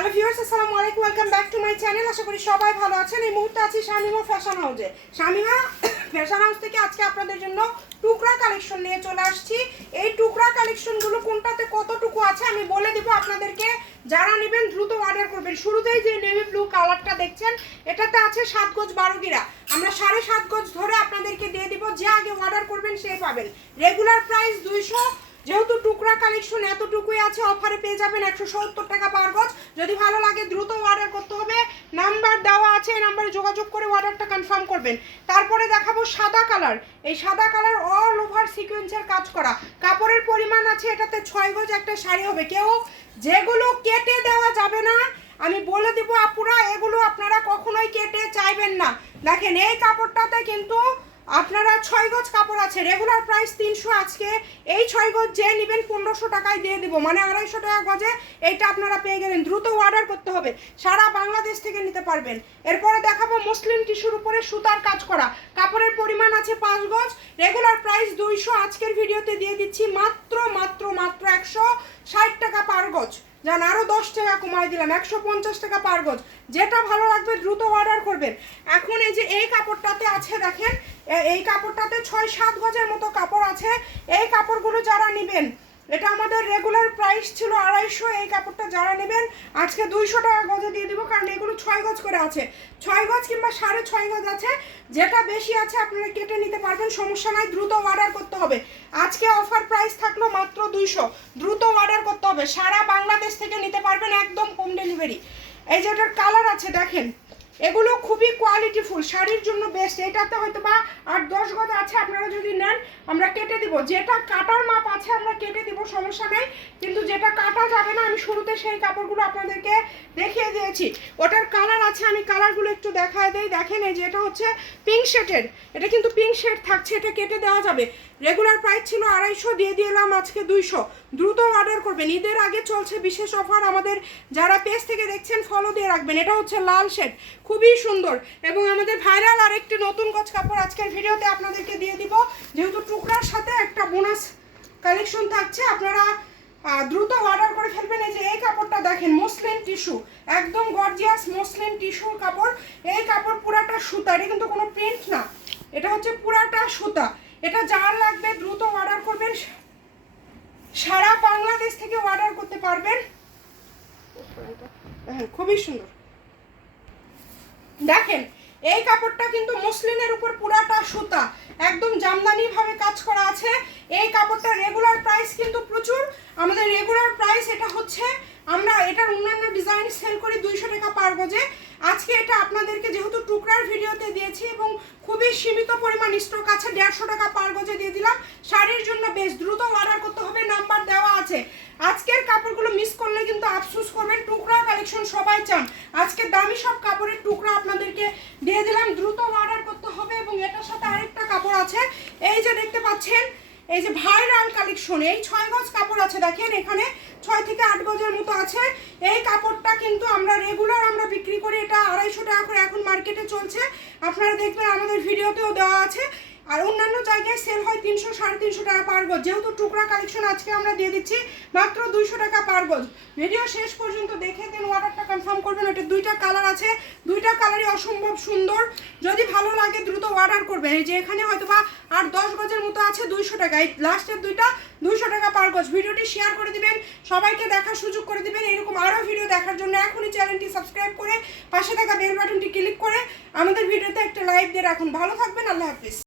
Hello viewers, আসসালামু আলাইকুম, welcome back to my channel. আশা করি সবাই ভালো আছেন। এই মুহূর্তে আছি শামিমা ফ্যাশন হাউসে। শামিমা ফ্যাশন হাউস থেকে আজকে আপনাদের জন্য টুকরা কালেকশন নিয়ে চলে আসছি। এই টুকরা কালেকশনগুলো কোনটাতে কতটুকু আছে আমি বলে দিব আপনাদেরকে। যারা নেবেন দ্রুত অর্ডার করবেন। শুরুতেই যে নেভি ব্লু কালারটা দেখছেন, এটাতে আছে 7 গজ 12 গিরা। আমরা 7.5 গজ ধরে আপনাদেরকে দিয়ে দিব। যে আগে অর্ডার করবেন সে পাবেন। Regular price 200। যেহেতু টুকরা কালেকশন এতটুকুই আছে, অফারে পেয়ে যাবেন 170 টাকা পার গজ। যদি ভালো লাগে দ্রুত অর্ডার করতে হবে। নাম্বার দেওয়া আছে, এই নাম্বারে যোগাযোগ করে অর্ডারটা কনফার্ম করবেন। তারপরে দেখাবো সাদা কালার। এই সাদা কালার অল ওভার সিকোয়েন্সের কাজ করা। কাপড়ের পরিমাণ আছে এটাতে 6 গজ একটা শাড়ি হবে। কেউ যেগুলো কেটে দেওয়া যাবে না, আমি বলে দিব আপুরা, এগুলো আপনারা কখনোই কেটে চাইবেন না। দেখেন এই কাপড়টাতে কিন্তু আপনারা 6 গজ কাপড় আছে। Regular price 300। আজকে এই 6 গজ যে নেবেন 1500 টাকায় দিয়ে দিব, মানে 250 টাকা গজে এইটা আপনারা পেয়ে গেলেন। দ্রুত অর্ডার করতে হবে, সারা বাংলাদেশ থেকে নিতে পারবেন। এরপরে দেখাবো মুসলিম টিস্যুর উপরে সুতার কাজ করা। কাপড়ের পরিমাণ আছে 5 গজ। Regular price 200। আজকের ভিডিওতে দিয়ে দিচ্ছি মাত্র 160 টাকা পার গজ। জান আরও 10 টাকা কমাই দিলাম, 150 টাকা পার গজ। যেটা ভালো লাগবে দ্রুত অর্ডার করবেন। এখন এই যে এই কাপড়টাতে আছে, দেখেন এই কাপড়টাতে 6-7 গজের মতো কাপড় আছে। এই কাপড়গুলো যারা নেবেন, এটা আমাদের রেগুলার প্রাইস ছিল 250। এই কাপড়টা যারা নেবেন আজকে 200 টাকা গজে দিয়ে দিব, কারণ এগুলো 6 গজ করে আছে। 6 গজ কিংবা 6.5 গজ আছে। যেটা বেশি আছে আপনারা কেটে নিতে পারবেন, সমস্যা নাই। দ্রুত অর্ডার করতে হবে। আজকে অফার প্রাইস থাকলো মাত্র 200। দ্রুত অর্ডার করতে হবে, সারা বাংলাদেশ থেকে নিতে পারবেন, একদম হোম ডেলিভারি। এই যে এটার কালার আছে দেখেন, এগুলো খুবই কোয়ালিটিফুল, শাড়ির জন্য বেস্ট। এটাতে হয়তো বা 8-10 গজ আছে, আপনারা যদি নেন আমরা কেটে দিব। যেটা কাটার মাপ আছে আমরা কেটে দিব, সমস্যা নেই। কিন্তু যেটা কাটা যাবে না, আমি শুরুতে সেই কাপড়গুলো আপনাদেরকে দেখিয়ে দিয়েছি। ওটার কালার আছে, আমি কালারগুলো একটু দেখায় দেই। দেখেন এই যে এটা হচ্ছে পিঙ্ক শেডের, এটা কিন্তু পিঙ্ক শেড থাকছে, এটা কেটে দেওয়া যাবে। রেগুলার প্রাইস ছিল 250, দিয়ে দিলাম আজকে 200। দ্রুত অর্ডার করবেন, ঈদের আগে চলছে বিশেষ অফার। আমাদের যারা পেজ থেকে দেখছেন ফলো দিয়ে রাখবেন। এটা হচ্ছে লাল শেড, খুবই সুন্দর এবং আমাদের ভাইরাল আরেকটি নতুন গজ কাপড় আজকের ভিডিওতে আপনাদেরকে দিয়ে দিব। যেহেতু টুকরার সাথে একটা বোনাস কালেকশন থাকছে, আপনারা দ্রুত অর্ডার করে ফেলবেন। এই যে এই কাপড়টা দেখেন, মসলিন টিস্যু, একদম গর্জিয়াস মসলিন টিস্যুর কাপড়। এই কাপড় পুরাটা সুতা, এটা কিন্তু কোনো প্রিন্ট না, এটা হচ্ছে পুরাটা সুতা। এটা যার লাগবে দ্রুত অর্ডার করবেন, সারা বাংলাদেশ থেকে অর্ডার করতে পারবেন। খুবই সুন্দর। দেখেন এই কাপড়টা কিন্তু মসলিনের উপর পুরাটা সুতা, একদম জামদানি ভাবে কাজ করা আছে। এই কাপড়টা রেগুলার প্রাইস কিন্তু প্রচুর। আমাদের রেগুলার প্রাইস এটা হচ্ছে, আমরা এটার অন্যান্য ডিজাইন সেল করি 200 টাকা পার গজে। আজকে এটা আপনাদেরকে যেহেতু টুকরার ভিডিওতে দিয়েছি এবং খুবই সীমিত পরিমাণ স্টক আছে, 150 টাকা পার গজে দিয়ে দিলাম। শাড়ির জন্য বেশ দ্রুত অর্ডার করতে হবে, নাম্বার দেওয়া আছে। আজকের কাপড়গুলো মিস করলে কিন্তু আফসোস করবেন। টুকরা কালেকশন সবাই চান, আজকে দামি সব কাপড়ের টুকরা আপনাদেরকে দিয়ে দিলাম। দ্রুত অর্ডার করতে হবে। এবং এটার সাথে আরেকটা কাপড় আছে, এই যে দেখতে পাচ্ছেন, এই যে ভাইরাল কালেকশন। এই 6 গজ কাপড় আছে, দেখেন এখানে 6 থেকে 8 গজের মতো আছে। এই কাপড়টা কিন্তু আমরা রেগুলার আমরা বিক্রি করি, এটা 250 টাকা করে এখন মার্কেটে চলছে। আপনারা দেখবেন আমাদের ভিডিওতেও দেওয়া আছে। আর অন্যান্য জায়গায় সেল হয় 300-350 টাকা পার গজ। যেহেতু টুকরা কালেকশন আজকে আমরা দিয়ে দিচ্ছি মাত্র 200 টাকা পার গজ। ভিডিও শেষ পর্যন্ত দেখে দেন অর্ডারটা কনফার্ম করবেন। এটা 2টা কালার আছে, 2টা কালারই অসম্ভব সুন্দর। যদি ভালো লাগে দ্রুত অর্ডার করবেন। এই যে এখানে হয়তো বা 8-10 গজের মতো আছে, 200 টাকা। এই লাস্টের 2টা 200 টাকা পার গজ। ভিডিওটি শেয়ার করে দিবেন, সবাইকে দেখার সুযোগ করে দিবেন। এরকম আরও ভিডিও দেখার জন্য এখনই চ্যানেলটি সাবস্ক্রাইব করে পাশে থাকা বেল বাটনটি ক্লিক করে আমাদের ভিডিওতে একটা লাইক দিয়ে রাখুন। ভালো থাকবেন, আল্লাহ হাফিজ।